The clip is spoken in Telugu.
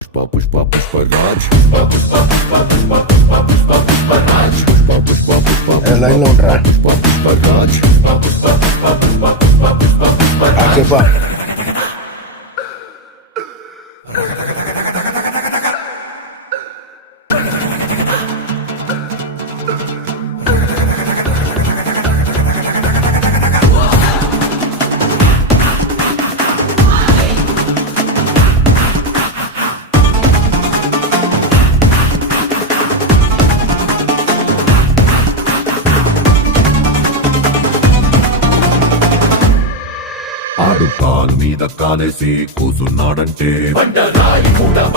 పుష్ప పుష్పరాజ్ పుష్ప పుష్ప పుష్ప పుష్ప పుష్ప పుష్ప పుష్పరాజ్ పుష్ప పుష్ప పుష్ప లైన్ లో ఉంటారా? పుష్ప పుష్పరాజ్ పుష్ప పుష్ప పుష్ప పుష్ప పుష్ప పుష్ప పుష్పరాజ్ చెప్పా ఆడు కాలు మీద కాలేసి కూసున్నాడంటే బండరాయి మూడవ